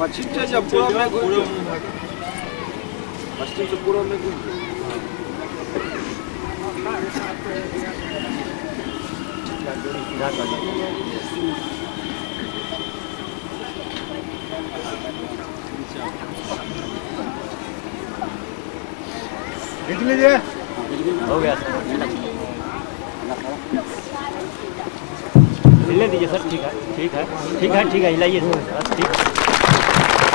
पश्चिम से जब पूर्व में घूम पश्चिम से पूर्व में घूम देख लीजिए हो गया हिलने दीजिए सर। ठीक है ठीक है ठीक है ठीक है हिलाइए बस ठीक।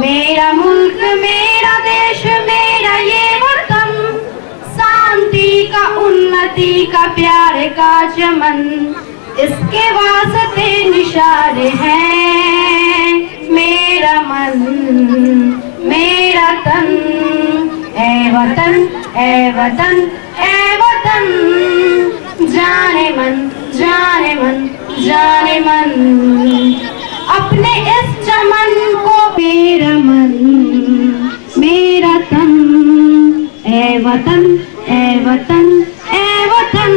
मेरा मुल्क मेरा देश मेरा धरती का प्यार का चमन, इसके वास्ते निशाने हैं। मेरा मन मेरा तन, ए वतन ए वतन ए वतन, जाने मन जाने मन जाने मन, अपने इस चमन को। मेरा मन मेरा तन, ए वतन ए वतन ए वतन,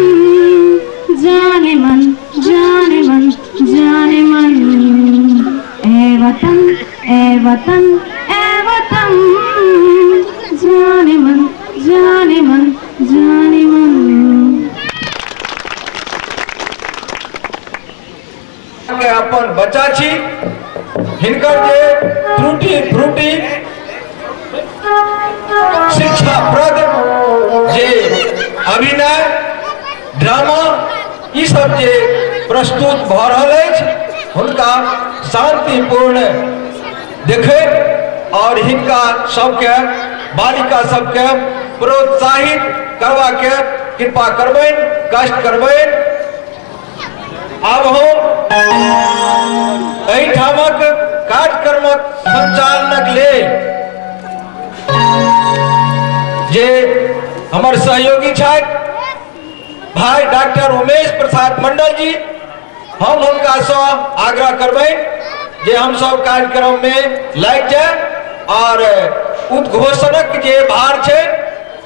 जाने मन जाने मन जाने मन, ए वतन ए वतन ए वतन, जाने मन जाने मन जाने मन। अपन बच्चा छी, हिनकर जे त्रुटि फ्रूटी शिक्षाप्रद जे अभिनय ड्रामा ई सब जे प्रस्तुत भ रहल अछि, हुनका शांतिपूर्ण देखैत और हिनका सबके बालिका सबके प्रोत्साहित करवा के कृपा करबनि, कष्ट करबनि। आब हम एहिठामक कार्यक्रमक संचालनक लेल जे हमर सहयोगी छथि भाई डॉक्टर उमेश प्रसाद मंडल जी, हम हुनका सँ आग्रह करबनि जे हम सब कार्यक्रम में लागि जाए और उद्घोषणक जे भार छै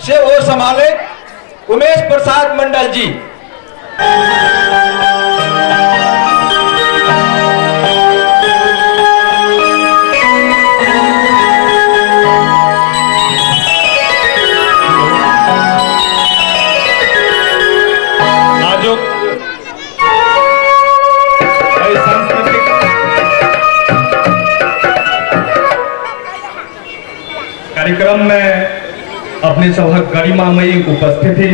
से ओ संभाले। उमेश प्रसाद मंडल जी। कार्यक्रम में अपने सभक गरिमामयी उपस्थिति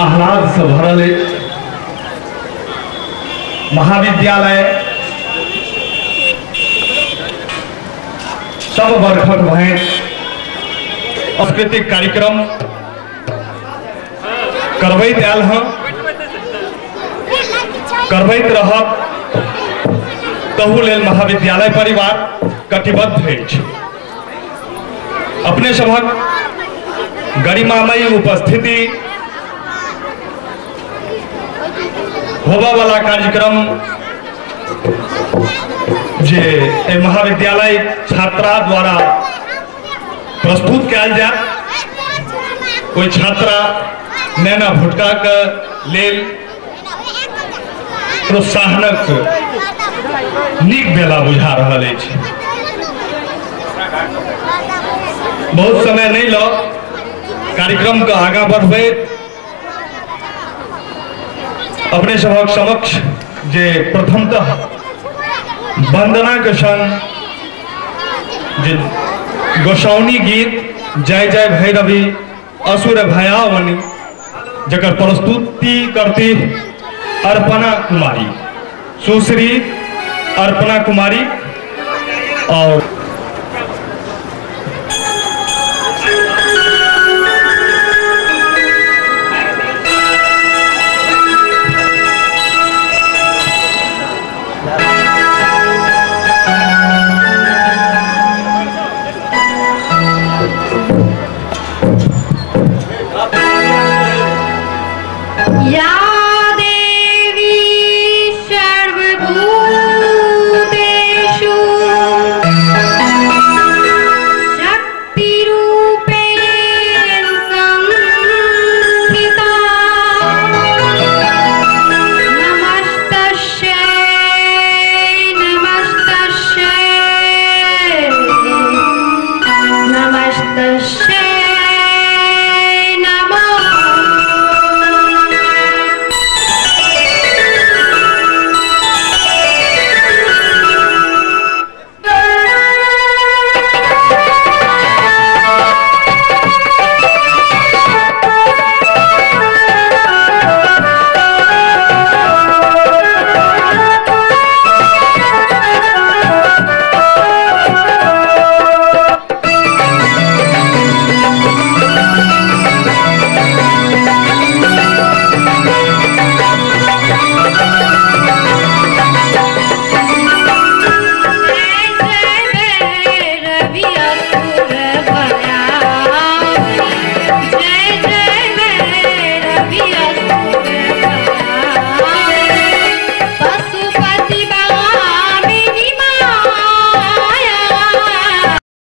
आह्लाद से भरल महाविद्यालय सब वर्गक भैन सांस्कृतिक कार्यक्रम करबैत आयल हँ, करबैत रहब, तहु लेल महाविद्यालय परिवार कटिबद्ध अछि। अपने सभक गरिमामयी उपस्थिति होबा वाला कार्यक्रम जे महाविद्यालय छात्रा द्वारा प्रस्तुत कयल जाय, कोई छात्रा नैना भुटका के लेल प्रोत्साहनक नीक बेला बुझा रहल अछि। बहुत समय नहीं लो कार्यक्रम का आगा बढ़बे अपने सभक समक्ष जे प्रथमतः वंदना के संग जे गोसाउनी गीत जय जय भैरवी असुर भयावनी जकर प्रस्तुति करती अर्पणा कुमारी, सुश्री अर्पणा कुमारी और